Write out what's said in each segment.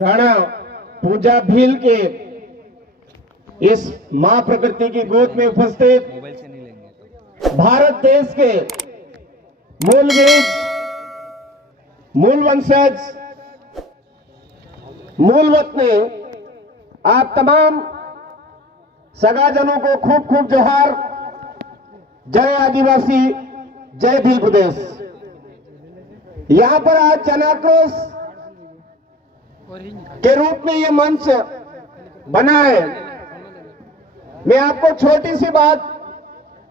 राणा पूजा भील के इस मां प्रकृति की गोद में उपस्थित भारत देश के मूलवीर, मूल वंशज, मूल वतनी आप तमाम सगाजनों को खूब खूब जोहार। जय आदिवासी, जय भील प्रदेश। यहां पर आज जनाक्रोश के रूप में यह मंच बना है। मैं आपको छोटी सी बात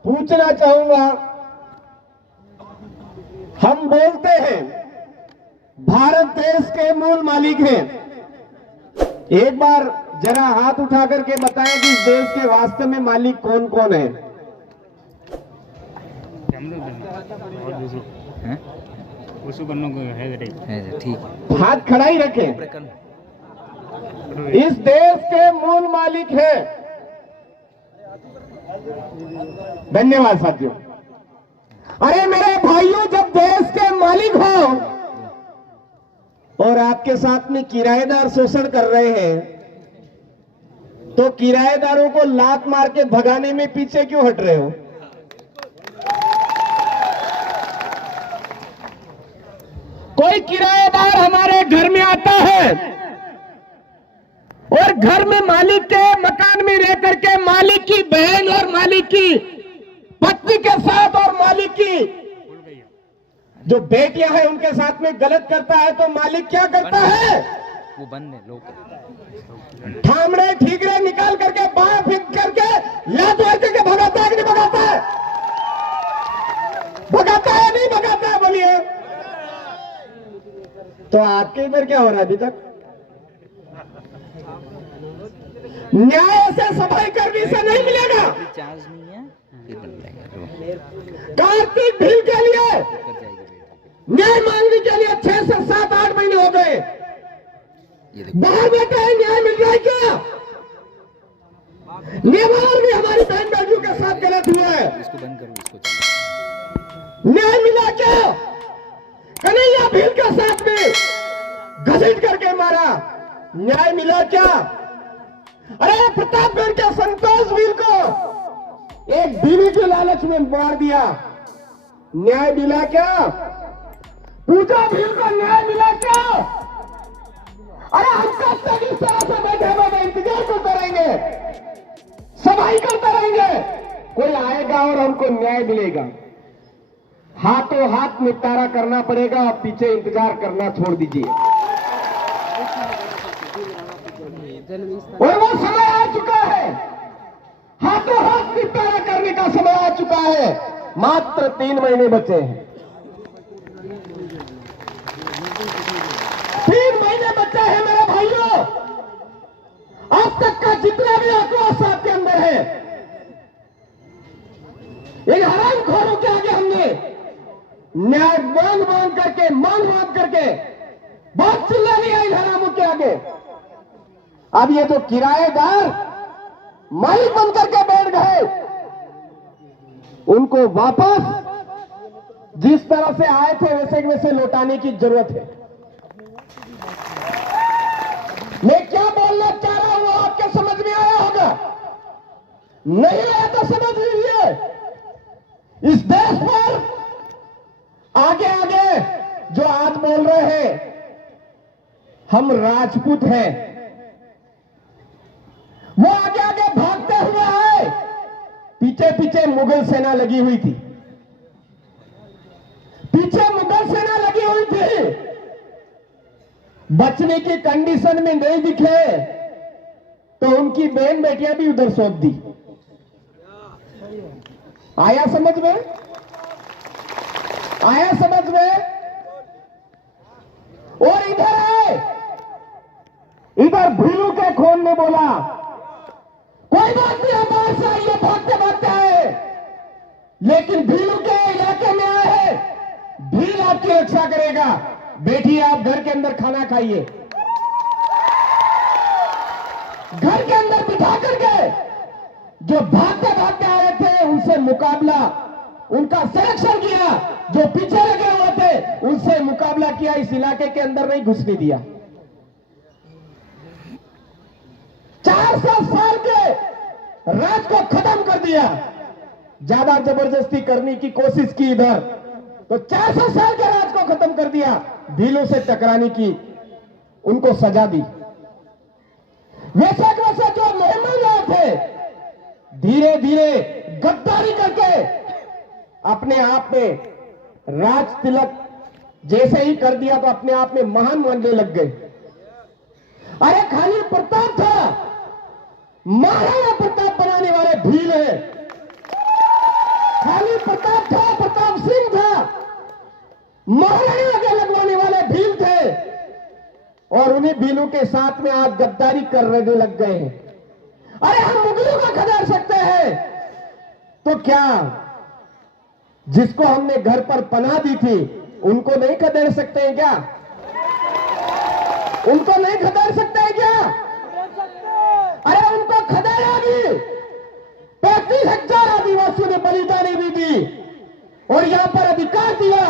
पूछना चाहूंगा। हम बोलते हैं भारत देश के मूल मालिक हैं। एक बार जरा हाथ उठा करके बताएं कि इस देश के वास्तव में मालिक कौन कौन है। ठीक, हाथ खड़ा ही रखें। इस देश के मूल मालिक है। धन्यवाद साथियों। अरे मेरे भाइयों, जब देश के मालिक हो और आपके साथ में किराएदार शोषण कर रहे हैं, तो किराएदारों को लात मार के भगाने में पीछे क्यों हट रहे हो? कोई किराएदार हमारे घर में आता है और घर में मालिक के मकान में रह करके मालिक की बहन और मालिक की पत्नी के साथ और मालिक की जो बेटियां हैं उनके साथ में गलत करता है, तो मालिक क्या करता है? वो बंद है लोग ठामड़े ठीकरे निकाल करके बाएं फेंक करके लात मार करके भगाता है कि नहीं भगाता है? भगाता है नहीं भगाता है? बोलिए। तो आपके इधर क्या हो रहा है अभी तक? न्याय से सफाई करने से नहीं मिलेगा। चार्ज नहीं है, फिर बन जाएगा। कार्तिक भील के लिए न्याय मांगने के लिए 6 से 7 8 महीने हो गए। बाहर बैठे हैं, न्याय मिल रहा है क्या? नेवार भी हमारी बहन बेटियों के साथ गलत हुआ है। इसको बंद करो, इसको न्याय मिला क्या? कन्हैया भील के साथ में घसीट करके मारा, न्याय मिला क्या? अरे प्रतापगढ़ के संतोष भील को एक बीवी के लालच में मार दिया, न्याय मिला क्या? पूजा भील को न्याय मिला क्या? अरे हम कब तक इस तरह से बैठे बैठे इंतजार करते रहेंगे, सफाई करते रहेंगे? कोई आएगा और हमको न्याय मिलेगा। हाथों हाथ निपटारा करना पड़ेगा, और पीछे इंतजार करना छोड़ दीजिए। और वो समय आ चुका है, हाथों हाथ निपटारा करने का समय आ चुका है। मात्र 3 महीने बचे हैं, 3 महीने बचे हैं मेरे भाइयों। अब तक का जितना भी आक्रोश आपके अंदर है, इन हरामखोरों के आगे हमने न्याय मांग मांग करके बहुत चिल्ला लिया इन हरामों के आगे। अब ये जो किराएदार मालिक बन करके बैठ गए, उनको वापस जिस तरह से आए थे वैसे वैसे लौटाने की जरूरत है। मैं क्या बोलना चाह रहा हूं आपके समझ में आया होगा, नहीं आया तो समझ लीजिए। इस देश पर आगे आगे जो आज बोल रहे हैं हम राजपूत हैं, वो आगे आगे भागते हुए आए। पीछे पीछे मुगल सेना लगी हुई थी, पीछे मुगल सेना लगी हुई थी। बचने की कंडीशन में नहीं दिखे तो उनकी बहन बेटियां भी उधर सौंप दी। आया समझ में? आया समझ में? और इधर आए, इधर भीलू के खून ने बोला कोई बात नहीं, हम बाहर से आइए, भागते भागते आए, लेकिन भीलू के इलाके में आए हैं, भील आपकी रक्षा करेगा। बैठिए, आप घर के अंदर खाना खाइए। घर के अंदर बिठा करके जो भागते भागते आए थे उनसे मुकाबला, उनका सिलेक्शन किया। जो पीछे लगे हुए थे उनसे मुकाबला किया, इस इलाके के अंदर नहीं घुसने दिया। 400 साल के राज को खत्म कर दिया। ज्यादा जबरदस्ती करने की कोशिश की इधर, तो 400 साल के राज को खत्म कर दिया। भीलों से टकराने की उनको सजा दी। वैसे वैसे जो मेहमान आए थे, धीरे धीरे गद्दारी करके अपने आप में राज तिलक जैसे ही कर दिया, तो अपने आप में महान बनने लग गए। अरे खाली प्रताप था, महाराणा प्रताप बनाने वाले भील है। खाली प्रताप था, प्रताप सिंह था, महाराणा के लगवाने वाले भील थे, और उन्हीं भीलों के साथ में आज गद्दारी करने लग गए हैं। अरे हम मुगलों को खदेड़ सकते हैं, तो क्या जिसको हमने घर पर पनाह दी थी उनको नहीं खदेड़ सकते हैं क्या? उनको नहीं खदेड़ सकते हैं क्या? अरे उनको खदेड़ा भी। 35,000 आदिवासियों ने बलिदानी भी दी, और यहां पर अधिकार दिया।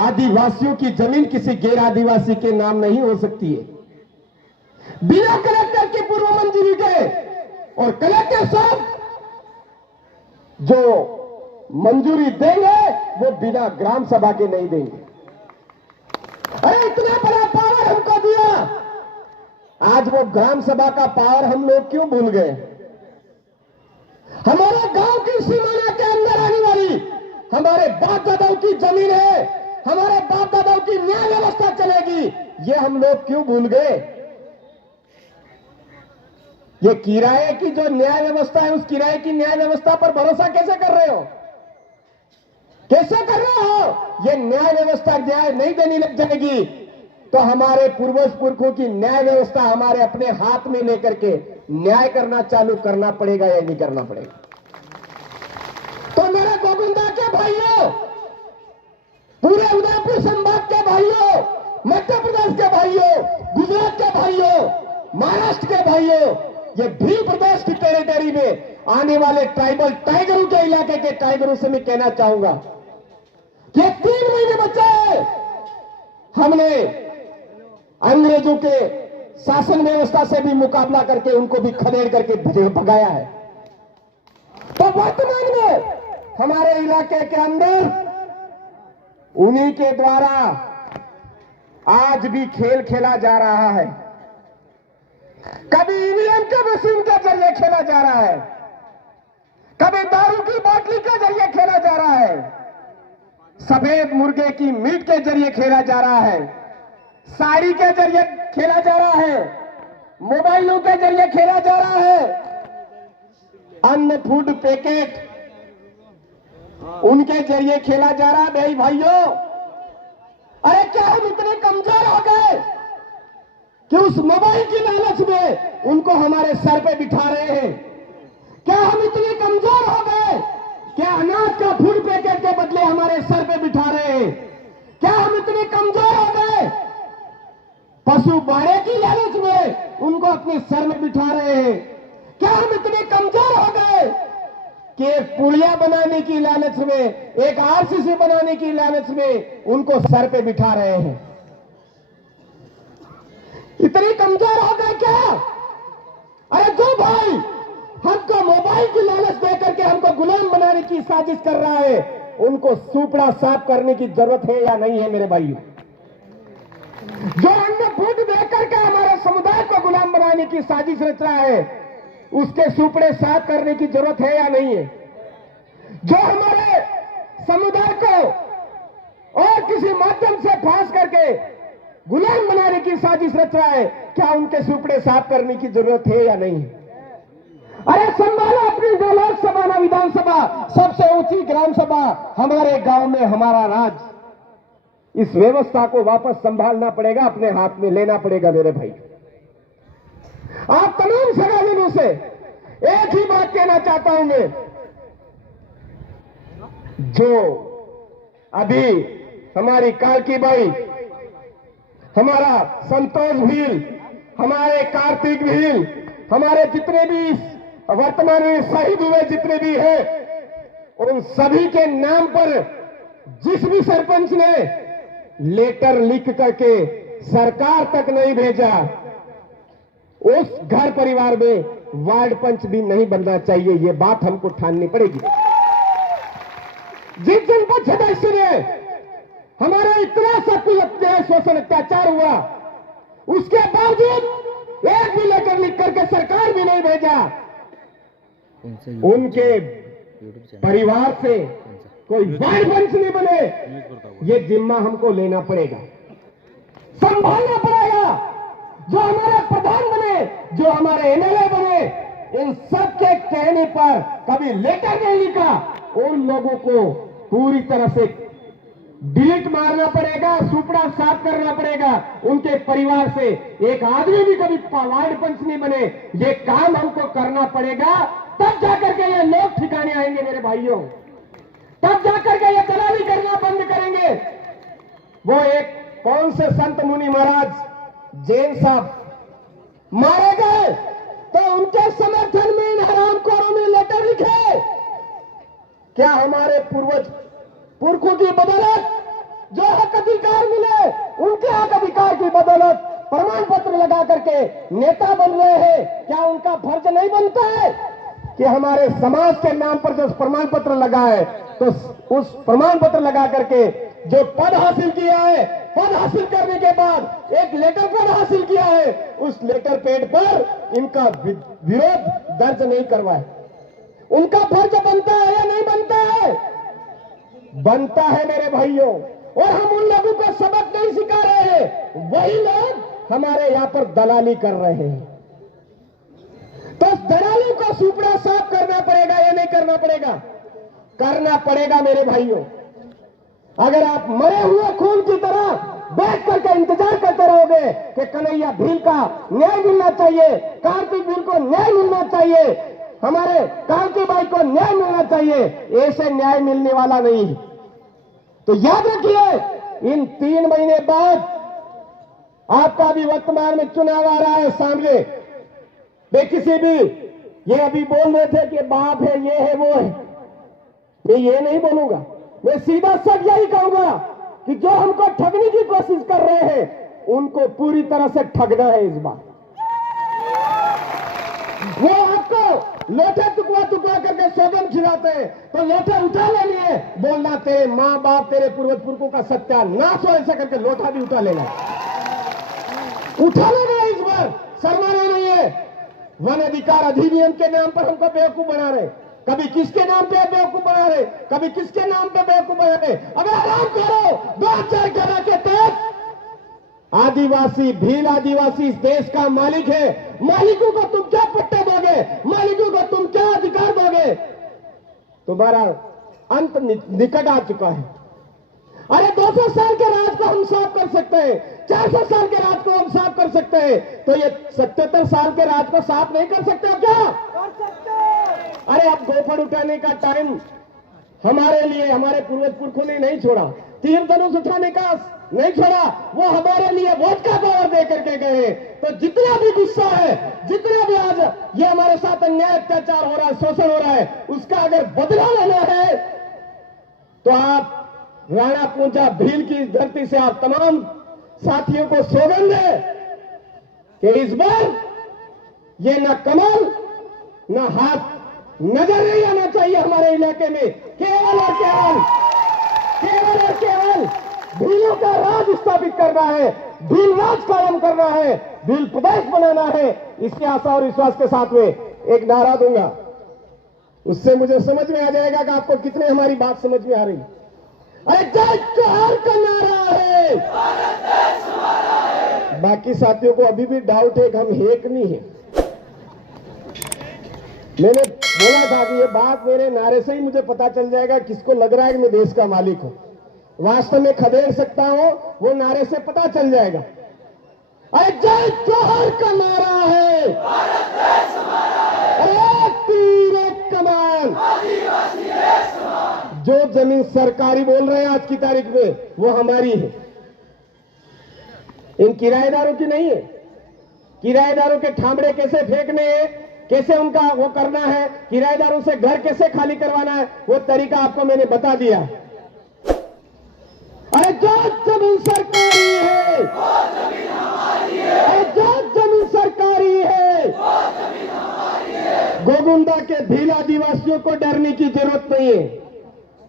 आदिवासियों की जमीन किसी गैर आदिवासी के नाम नहीं हो सकती है। बिना कलेक्टर की पूर्व मंजूरी के, और कलेक्टर साहब जो मंजूरी देंगे वो बिना ग्राम सभा के नहीं देंगे। अरे इतना बड़ा पावर हमको दिया, आज वो ग्राम सभा का पावर हम लोग क्यों भूल गए? हमारे गांव की सीमाना के अंदर आने वाली हमारे बाप दादाओं की जमीन है, हमारे बाप दादाओं की न्याय व्यवस्था चलेगी, ये हम लोग क्यों भूल गए? ये किराए की जो न्याय व्यवस्था है, उस किराए की न्याय व्यवस्था पर भरोसा कैसे कर रहे हो? कैसे कर रहे हो? ये न्याय व्यवस्था न्याय नहीं देने लग जाएगी तो हमारे पूर्वज पुरखों की न्याय व्यवस्था हमारे अपने हाथ में लेकर के न्याय करना चालू करना पड़ेगा या नहीं करना पड़ेगा? तो मेरे गोविंदा के भाइयों, पूरे उदयपुर संभाग के भाइयों, मध्य प्रदेश के भाइयों, गुजरात के भाइयों, महाराष्ट्र के भाइयों, ये भील प्रदेश की टेरिटरी में आने वाले ट्राइबल टाइगरों के इलाके के टाइगरों से मैं कहना चाहूंगा कि 3 महीने बचे हैं। हमने अंग्रेजों के शासन व्यवस्था से भी मुकाबला करके उनको भी खदेड़ करके भगाया है। तो वर्तमान में हमारे इलाके के अंदर उन्हीं के द्वारा आज भी खेल खेला जा रहा है। कभी ईवीएम के मशीन के जरिए खेला जा रहा है, कभी दारू की बोतली के जरिए खेला जा रहा है, सफेद मुर्गे की मीट के जरिए खेला जा रहा है, साड़ी के जरिए खेला जा रहा है, मोबाइलों के जरिए खेला जा रहा है, अन्न फूड पैकेट उनके जरिए खेला जा रहा है। भाई भाइयों, अरे क्या हम इतने कमजोर हो गए कि उस मोबाइल की लालच में उनको हमारे सर पे बिठा रहे हैं? क्या हम इतने कमजोर हो गए? क्या अनाज का फूड पैकेट के बदले हमारे सर पे बिठा रहे हैं? क्या हम इतने कमजोर हो गए? पशु बाड़े की लालच में उनको अपने सर में बिठा रहे हैं? क्या हम इतने कमजोर हो गए कि एक पुलिया बनाने की लालच में, एक आरसीसी बनाने की लालच में उनको सर पे बिठा रहे हैं? इतने कमजोर हो गए क्या? अरे जो भाई हमको मोबाइल की लालच देकर के हमको गुलाम बनाने की साजिश कर रहा है, उनको सूपड़ा साफ करने की जरूरत है या नहीं है मेरे भाइयों? जो अन्न फूड देकर के हमारे समुदाय को गुलाम बनाने की साजिश रच रहा है, उसके सूपड़े साफ करने की जरूरत है या नहीं है? जो हमारे समुदाय को और किसी माध्यम से फांस करके गुलाम बनाने की साजिश रच रहा है, क्या उनके सूपड़े साफ करने की जरूरत है या नहीं? अरे संभालो अपनी जो लोकसभा ना विधानसभा, सबसे ऊंची ग्राम सभा हमारे गांव में हमारा राज। इस व्यवस्था को वापस संभालना पड़ेगा, अपने हाथ में लेना पड़ेगा मेरे भाई। आप तमाम सगाइयों से एक ही बात कहना चाहता हूं मैं, जो अभी हमारी कालकी बाई, हमारा संतोष भील, हमारे कार्तिक भील, हमारे जितने भी वर्तमान में शहीद हुए जितने भी हैं, उन सभी के नाम पर जिस भी सरपंच ने लेटर लिख करके सरकार तक नहीं भेजा, उस घर परिवार में वार्ड पंच भी नहीं बनना चाहिए। ये बात हमको ठाननी पड़ेगी। जिस जनपद सदस्य ने हमारा इतना सब शोषण अत्याचार हुआ, उसके बावजूद एक भी लेटर लिख करके सरकार भी नहीं भेजा। उनके परिवार से कोई वार्ड पंच नहीं बने, ये जिम्मा हमको लेना पड़ेगा, संभालना पड़ेगा। जो हमारे प्रधान बने, जो हमारे एमएलए बने, इन सब के कहने पर कभी लेटर नहीं लिखा, उन लोगों को पूरी तरह से डिलीट मारना पड़ेगा, सुपड़ा साफ करना पड़ेगा। उनके परिवार से एक आदमी भी कभी वार्ड पंच नहीं बने, ये काम हमको करना पड़ेगा। तब जाकर के ये लोग ठिकाने आएंगे मेरे भाइयों, तब जाकर के ये दलाली करना बंद करेंगे। वो एक कौन से संत मुनि महाराज जैन साहब मारे गए, तो उनके समर्थन में इन हरामखोरों ने लेटर लिखे। क्या हमारे पुरखों की बदौलत जो हक अधिकार मिले, उनके हक अधिकार की बदौलत प्रमाण पत्र लगा करके नेता बन रहे हैं? क्या उनका फर्ज नहीं बनता है कि हमारे समाज के नाम पर जो प्रमाण पत्र लगा है, तो उस प्रमाण पत्र लगा करके जो पद हासिल किया है, पद हासिल करने के बाद एक लेटर पैड हासिल किया है, उस लेटर पैड पर इनका विरोध दर्ज नहीं करवाए? उनका फर्ज बनता है या नहीं बनता है? बनता है मेरे भाइयों। और हम उन लोगों को सबक नहीं सिखा रहे हैं, वही लोग हमारे यहां पर दलाली कर रहे हैं। तो दलाली को सुपड़ा साफ करना पड़ेगा या नहीं करना पड़ेगा? करना पड़ेगा मेरे भाइयों। अगर आप मरे हुए खून की तरह बैठ करके इंतजार करते रहोगे कि कन्हैया भील का न्याय मिलना चाहिए, कार्तिक भील को न्याय मिलना चाहिए, हमारे कांति बाई को न्याय मिलना चाहिए, ऐसे न्याय मिलने वाला नहीं है। तो याद रखिए, इन 3 महीने बाद आपका भी वर्तमान में चुनाव आ रहा है सामने। वे किसी भी, ये अभी बोल रहे थे कि बाप है, ये है, वो है, मैं ये नहीं बोलूंगा। मैं सीधा सच यही कहूंगा कि जो हमको ठगने की कोशिश कर रहे हैं, उनको पूरी तरह से ठगना है इस बार। वो आपको लोटे टुकड़ा करके सौगंध खिलाते हैं, तो लोटे उठा लेनी है, बोलना तेरे माँ बाप, तेरे पूर्वज पुरखों का सत्यानाश हो, ऐसा करके लोटा भी उठा लेना, उठा लेना इस बार, शर्माना नहीं है। वन अधिकार अधिनियम के नाम पर हमको बेवकूफ बना रहे, कभी किसके नाम पे बेवकूफ बना रहे, कभी किसके नाम पे बेवकूफ बना रहे। अबे आराम करो। 2011 के तहत आदिवासी, भील आदिवासी इस देश का मालिक है। मालिकों को तुम क्या पट्टे दोगे? मालिकों को तुम क्या अधिकार दोगे? तुम्हारा अंत निकट आ चुका है। अरे 200 साल के राज को हम साफ कर सकते हैं, 400 साल के राज को हम साफ कर सकते हैं, तो ये 77 साल के राज को साफ नहीं कर सकते हो क्या? कर सकते। अरे अब गोफड़ उठाने का टाइम हमारे लिए, हमारे पूर्वज पुरखों ने नहीं छोड़ा, तीर धनुष उठाने का नहीं छोड़ा, वो हमारे लिए वोट का पावर दे करके गए। तो जितना भी गुस्सा है, जितना भी आज ये हमारे साथ अन्याय अत्याचार हो रहा है, शोषण हो रहा है, उसका अगर बदला लेना है, तो आप राणा पूंजा भील की धरती से आप तमाम साथियों को सौगंध है कि इस बार ये न कमल न हाथ नजर नहीं आना चाहिए हमारे इलाके में। केवल और केवल भीलों का राज स्थापित करना है, भील राज कायम करना है, भील प्रदेश बनाना है। इसकी आशा और विश्वास के साथ में एक नारा दूंगा, उससे मुझे समझ में आ जाएगा कि आपको कितने हमारी बात समझ में आ रही। अरे जय जोहार का नारा है, बाकी साथियों को अभी भी डाउट है कि हम हेक नहीं है। मैंने बोला था कि ये बात मेरे नारे से ही मुझे पता चल जाएगा किसको लग रहा है कि मैं देश का मालिक हूं, वास्तव में खदेड़ सकता हूं, वो नारे से पता चल जाएगा। अरे जय जोहर का नारा है, अरे तीर एक कमान, जो जमीन सरकारी बोल रहे हैं आज की तारीख में, वो हमारी है, इन किराएदारों की नहीं है। किराएदारों के ठामड़े कैसे फेंकने हैं, कैसे उनका वो करना है, किराएदारों से घर कैसे खाली करवाना है, वो तरीका आपको मैंने बता दिया। अरे जो जमीन सरकारी है, वो जमीन हमारी है, अरे जो जमीन सरकारी है, चामुंडा के भील आदिवासियों को डरने की जरूरत नहीं है।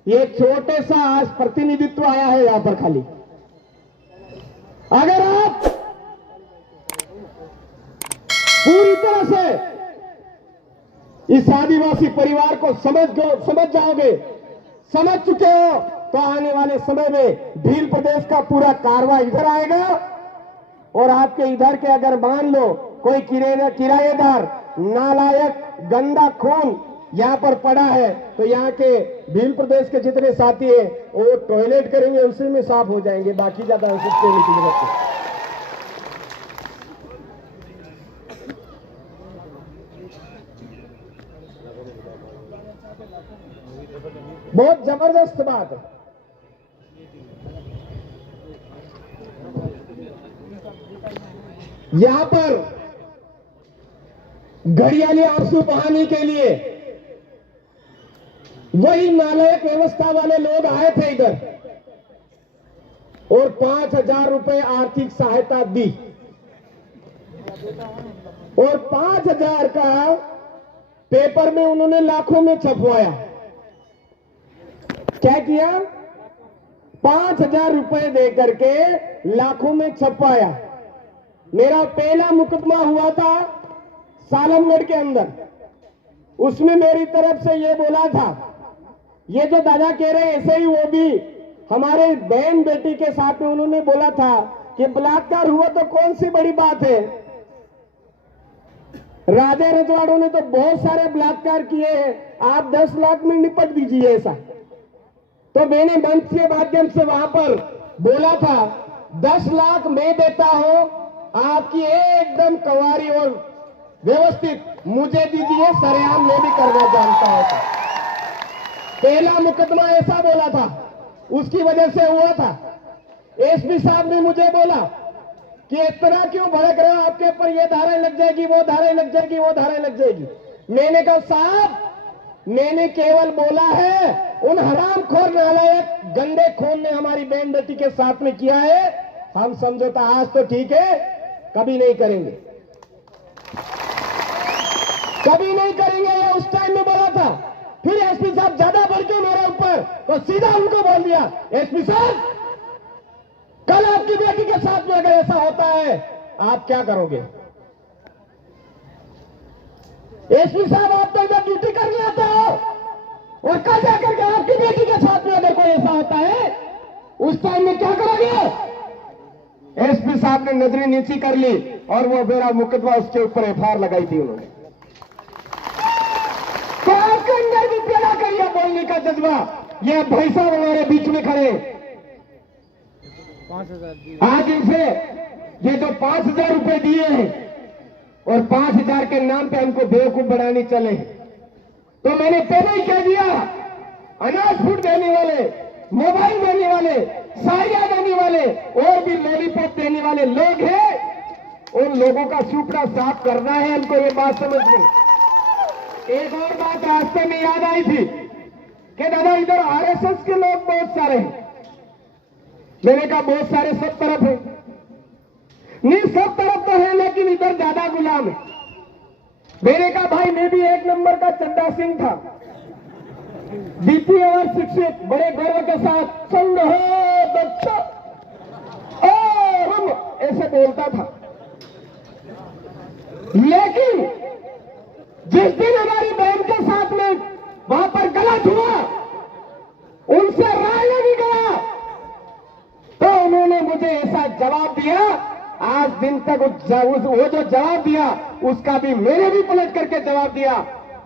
ये छोटे सा आज प्रतिनिधित्व आया है यहां पर खाली। अगर आप पूरी तरह से इस आदिवासी परिवार को समझ जाओगे, समझ चुके हो, तो आने वाले समय में भील प्रदेश का पूरा कारवा इधर आएगा और आपके इधर के अगर मान लो कोई किराएदार नालायक गंदा खून यहां पर पड़ा है तो यहां के भील प्रदेश के जितने साथी हैं वो टॉयलेट करेंगे, उसी में साफ हो जाएंगे, बाकी ज्यादा कोशिश करने की जरूरत नहीं। बहुत जबरदस्त बात है। यहां पर घड़ियाली आंसू बहाने के लिए वही नालायक व्यवस्था वाले लोग आए थे इधर और 5,000 रुपए आर्थिक सहायता दी और 5,000 का पेपर में उन्होंने लाखों में छपवाया। क्या किया? 5,000 रुपए देकर के लाखों में छपवाया। मेरा पहला मुकदमा हुआ था सालमगढ़ के अंदर, उसमें मेरी तरफ से ये बोला था, ये जो दादा कह रहे हैं ऐसे ही वो भी हमारे बहन बेटी के साथ में उन्होंने बोला था कि बलात्कार हुआ तो कौन सी बड़ी बात है, राजा रजवाड़ों ने तो बहुत सारे बलात्कार किए हैं, आप 10 लाख में निपट दीजिए ऐसा। तो मैंने मंच के माध्यम से वहां पर बोला था 10 लाख मैं देता हूं, आपकी एकदम कवारी और व्यवस्थित मुझे दीजिए, सरेआम मैं भी करना जानता हूं। पहला मुकदमा ऐसा बोला था, उसकी वजह से हुआ था। एसपी साहब ने मुझे बोला कि इतना क्यों भड़क रहे हो, आपके ऊपर ये धाराएं लग जाएगी, वो धाराएं लग जाएगी, वो धाराएं लग जाएगी। मैंने कहा साहब मैंने केवल बोला है उन हरामखोर नालायक गंदे खून ने हमारी बहन बेटी के साथ में किया है, हम समझौता आज तो ठीक है, कभी नहीं करेंगे, कभी नहीं करेंगे, ये उस टाइम में बोला था। फिर एसपी साहब ज्यादा बढ़ के मेरे ऊपर तो सीधा उनको बोल दिया, एसपी साहब कल आपकी बेटी के साथ में अगर ऐसा होता है आप क्या करोगे? एसपी साहब आप तो इधर ड्यूटी करने आता हो और कल जाकर के आपकी बेटी के साथ में अगर कोई ऐसा होता है उस टाइम में क्या करोगे? एसपी साहब ने नजरें नीची कर ली और वो मेरा मुकदमा उसके ऊपर एफआईआर लगाई थी उन्होंने। तो आपके अंदर भी पैदा करिए बोलने का जज्बा। ये भाई साहब हमारे बीच में खड़े, 5,000 आज इनसे ये जो 5,000 रुपए दिए हैं और 5,000 के नाम पे हमको बेवकूफ बनाने चले, तो मैंने पहले ही कह दिया अनाज फूड देने वाले, मोबाइल देने वाले, साड़ियां देने वाले और भी लॉलीपॉप देने वाले लोग हैं, उन लोगों का सुपड़ा साफ करना है हमको, ये बात समझ में। एक और बात रास्ते में याद आई थी कि दादा इधर आरएसएस के लोग बहुत सारे हैं। मैंने कहा बहुत सारे सब तरफ है, नहीं सब तरफ तो है लेकिन इधर ज्यादा गुलाम है। मैंने कहा भाई मैं भी 1 नंबर का चड्डा सिंह था, द्वितीय वर्ष शिक्षित, बड़े गर्व के साथ संघ हो बच्चा और हम ऐसे बोलता था। लेकिन जिस दिन हमारी बहन के साथ में वहां पर गलत हुआ, उनसे राय नहीं गया, तो उन्होंने मुझे ऐसा जवाब दिया, आज दिन तक वो जो जवाब दिया उसका भी मैंने भी पलट करके जवाब दिया।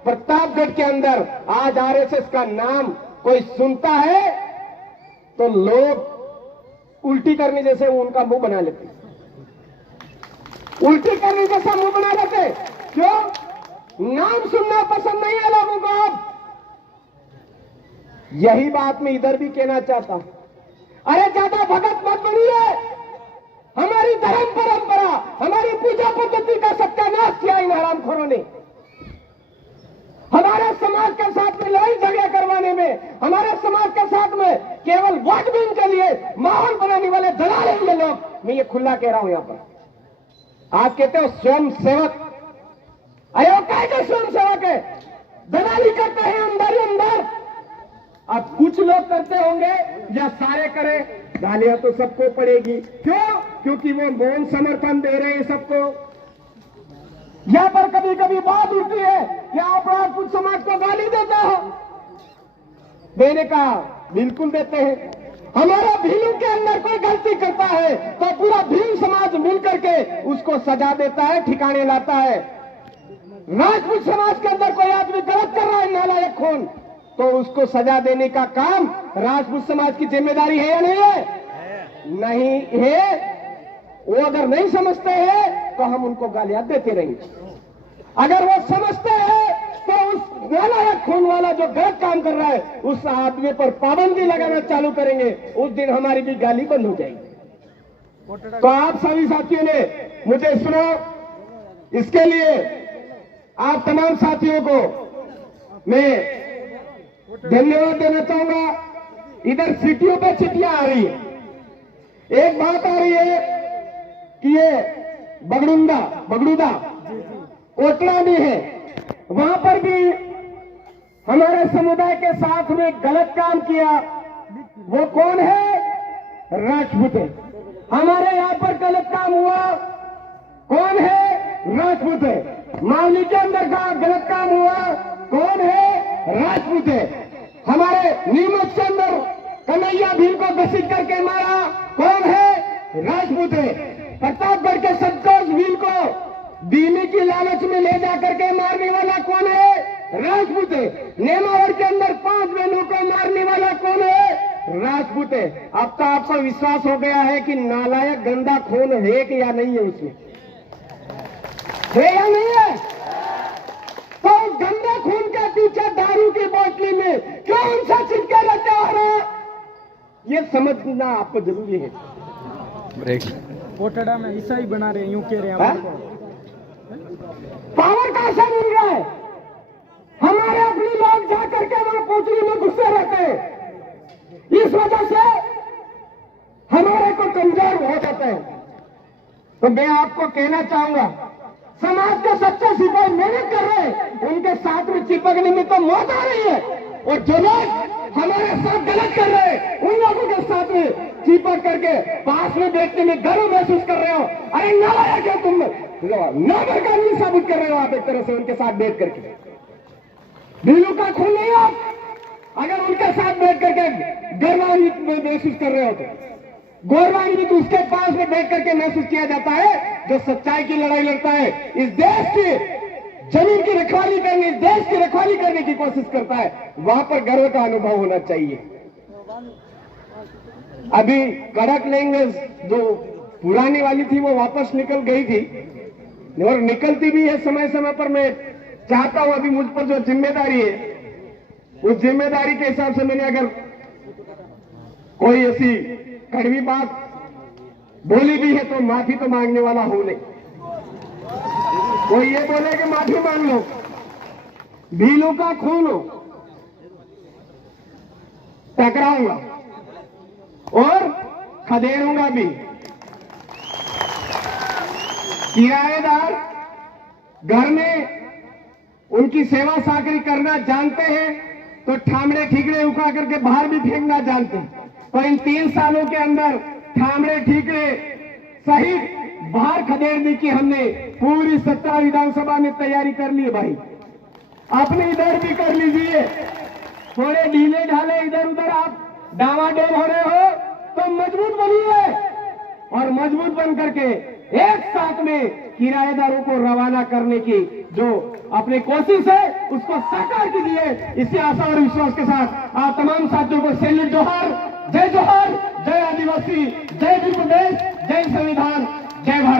प्रतापगढ़ के अंदर आज आरएसएस का नाम कोई सुनता है तो लोग उल्टी करने जैसे उनका मुंह बना लेते, उल्टी करने जैसा मुंह बना लेते। क्यों? नाम सुनना पसंद नहीं है लोगों को। अब यही बात मैं इधर भी कहना चाहता हूं, अरे ज्यादा भगत मत बनिए, हमारी धर्म परंपरा, हमारी पूजा पद्धति का सत्यानाश किया इन हरामखोरों ने। हमारे समाज के साथ में लड़ाई झगड़े करवाने में, हमारे समाज के साथ में केवल वोट बैंक के लिए माहौल बनाने वाले दलाल हैं ये लोग। मैं ये खुला कह रहा हूं यहां पर। आप कहते हो स्वयं सेवक, अरे वो कैसे स्वयं सेवक है? दलाली करते हैं अंदर ही अंदर। अब कुछ लोग करते होंगे या सारे करें, गालियां तो सबको पड़ेगी। क्यों? क्योंकि वो मौन समर्थन दे रहे हैं सबको। यहां पर कभी कभी बात उठती है कि आप राजपूत समाज को गाली देते हो। देने का बिल्कुल देते हैं। हमारा भीलू के अंदर कोई गलती करता है तो पूरा भील समाज मिलकर के उसको सजा देता है, ठिकाने लाता है। राजपूत समाज के अंदर कोई आदमी गलत कर रहा है, नालायक खून, तो उसको सजा देने का काम राजपूत समाज की जिम्मेदारी है या नहीं है? नहीं है। वो अगर नहीं समझते हैं तो हम उनको गालियां देते रहेंगे। अगर वो समझते हैं तो उस नालायक खून वाला जो गलत काम कर रहा है उस आदमी पर पाबंदी लगाना चालू करेंगे। उस दिन हमारी भी गाली बंद हो जाएगी। तो आप सभी साथियों ने मुझे सुनो, इसके लिए आप तमाम साथियों को मैं धन्यवाद देना चाहूंगा। इधर सिटियों पे चिट्ठियां आ रही है। एक बात आ रही है कि ये बगड़ूदा कोटला भी है, वहां पर भी हमारे समुदाय के साथ में गलत काम किया। वो कौन है? राजपूत है। हमारे यहाँ पर गलत काम हुआ, कौन है? राजपूत है। मावली के अंदर का गलत काम हुआ, कौन है? राजपूत है। हमारे नीमच के अंदर कन्हैया भील को घसीट करके मारा, कौन है? राजपूत है। प्रतापगढ़ के संतोष भील को बीमे की लालच में ले जाकर के मारने वाला कौन है? राजपूत है। नेमावर के अंदर 5 बहनों को मारने वाला कौन है? राजपूत है। अब तो आपको विश्वास हो गया है कि नालायक गंदा खून है कि या नहीं है, उसमें है या नहीं है? तो गंदे खून के पीछे दारू की बोतली में क्यों उनसे चिपके रहते हो? ये समझना आपको जरूरी है। कोटड़ा में ईसाई बना रहे, यूं कह रहे हैं। पावर कैसे मिल रहा है? हमारे अपने लोग जाकर के वहां पहुंचने में गुस्से रहते हैं। इस वजह से हमारे को कमजोर हो जाते हैं। तो मैं आपको कहना चाहूंगा, समाज के सच्चे सिपाही मेहनत कर रहे हैं, उनके साथ में चिपकने में तो मौत आ रही है। और जो लोग हमारे साथ गलत कर रहे हैं उन लोगों के साथ में चिपक करके पास में बैठने में गर्व महसूस कर रहे हो। अरे नालायक है तुम, नंबर का नहीं साबित कर रहे हो आप एक तरह से उनके साथ बैठ करके। भीलू का खून नहीं आप अगर उनके साथ बैठ करके गर्वान्वित महसूस कर रहे हो तो गौरवान्वित उसके पास में बैठ करके महसूस किया जाता है जो सच्चाई की लड़ाई लड़ता है, इस देश की जमीन की रखवाली करने, देश की रखवाली करने की कोशिश करता है। वहां पर गर्व का अनुभव होना चाहिए। अभी कड़क लैंग्वेज जो पुरानी वाली थी वो वापस निकल गई थी और निकलती भी है समय समय पर। मैं चाहता हूं अभी मुझ पर जो जिम्मेदारी है उस जिम्मेदारी के हिसाब से मैंने अगर कोई ऐसी कड़वी बात बोली भी है तो माफी तो मांगने वाला हूं नहीं। कोई ये बोले कि माफी मांग लो, भीलू का खून हो, टकराऊंगा और खदेड़ूंगा भी। किराएदार घर में उनकी सेवा साकरी करना जानते हैं तो ठामड़े ठीकरे उठा करके बाहर भी फेंकना जानते हैं। तो इन 3 सालों के अंदर ठामड़े ठीकरे सहित बाहर खदेड़ने की हमने पूरी 17 विधानसभा में तैयारी कर ली है भाई। अपने इधर भी कर लीजिए। थोड़े ढीले ढाले इधर उधर आप डावाडोल हो रहे हो तो मजबूत बनिए और मजबूत बन करके एक साथ में किराएदारों को रवाना करने की जो अपनी कोशिश है उसको साकार कीजिए। इसी आशा और विश्वास के साथ आप तमाम साथियों को सैल्यूट। जोहार, जय आदिवासी, जय भील प्रदेश, जय संविधान, जय भारत।